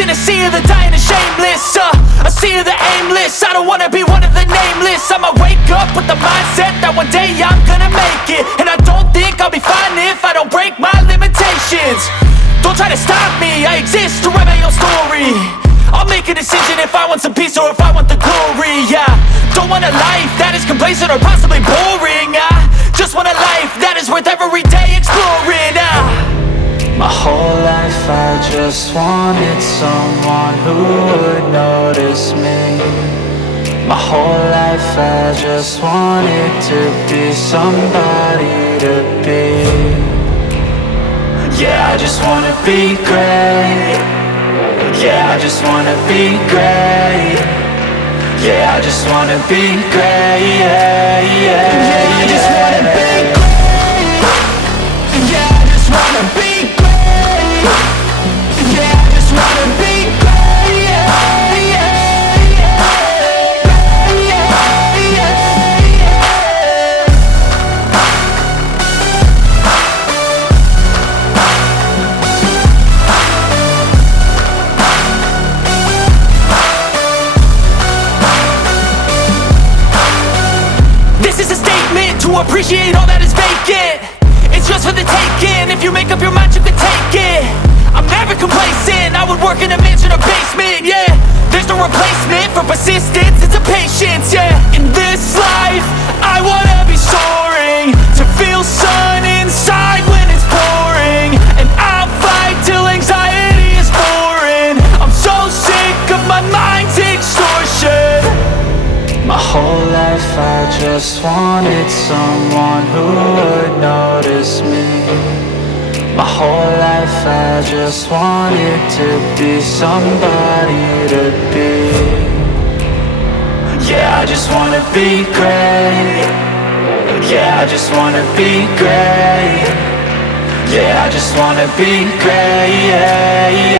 in a sea of the dying and shameless, a sea of the aimless. I don't wanna be one of the nameless. I'ma wake up with the mindset that one day I'm gonna make it. And I don't think I'll be fine if I don't break my limitations. Don't try to stop me, I exist to write my own story. I'll make a decision if I want some peace or if I want the glory. Yeah, don't want a life that is complacent or possibly boring. I just want a life that is worth every day exploring. My whole life I just wanted someone who would notice me. My whole life I just wanted to be somebody to be. Yeah, I just wanna be great. Yeah, I just wanna be great. Yeah, I just wanna be great. Yeah, yeah, I just wanna be great. Yeah, I just wanna be great. Yeah, I just wanna be great. Yeah, yeah, yeah. Yeah, yeah, yeah. This is a statement to appreciate all that is vacant. It's just for the taking. If you make up your mind, you can take it. I'm never complacent. I would work in a mansion or basement. Yeah, there's no replacement for persistence. It's a patience. Yeah, in this life, I wanna be soaring, to feel sun inside when it's pouring. And I'll fight till anxiety is foreign. I'm so sick of my mind's extortion. My whole life I just wanted someone who would notice me. My whole life I just wanted to be somebody to be. Yeah, I just wanna be great. Yeah, I just wanna be great. Yeah, I just wanna be great. Yeah, yeah.